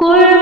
Kul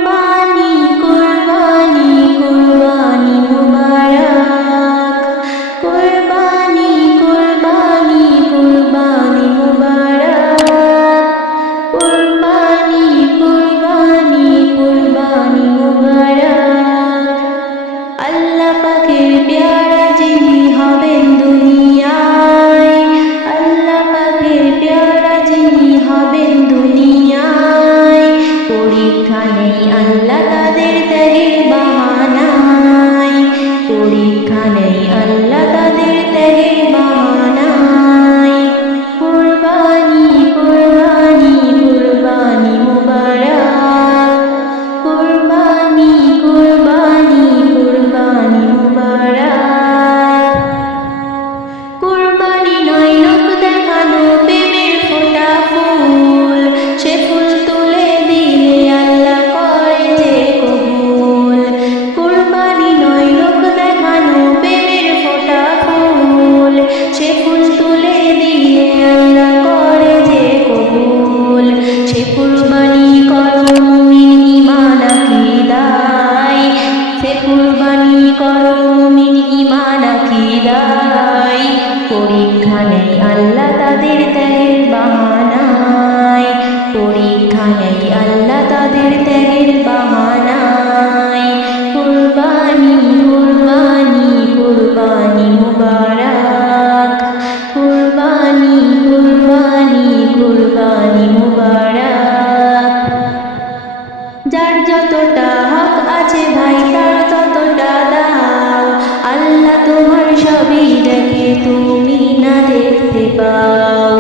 যতটা হক আছে ভাই, তার ততটা দাও আল্লাহ তোমার সবই দেখে, তুমি না দেখতে পাও।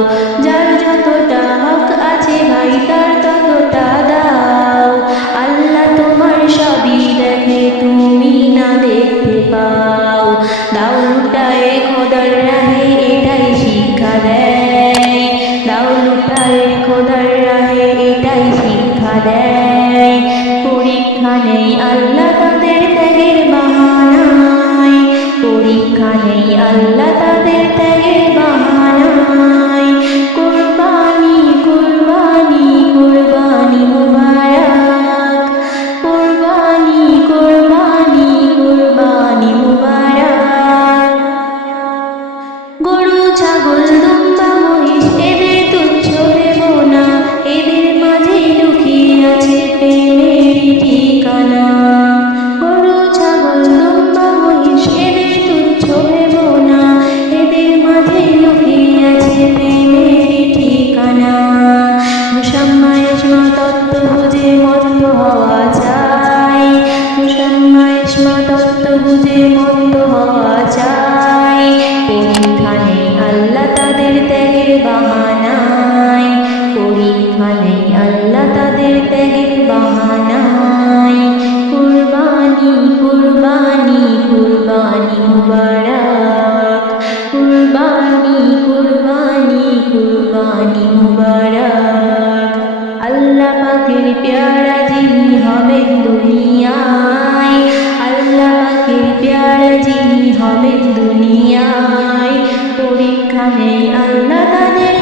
যার যতটা হক আছে ভাই, তার ততটা দাও আল্লাহ তোমার সবই দেখে, তুমি না দেখতে পাও। আল্লাহ তাদের ত্যাগের বাহানায় পরীক্ষা নেই আল্লাহ তত্ত্ব বুঝে চাই। আল্লাহ তাদের ত্যাগের বাহানায়। পরীক্ষানে আল্লাহ তাদের ত্যাগের বাহানায়। কুরবানি কুরবানি কুরবানি মুবারক। কুরবানি কুরবানি কুরবানি মুবারক। হবে দুনিয়ায়। পরীক্ষা নেই আল্লাহ তাদের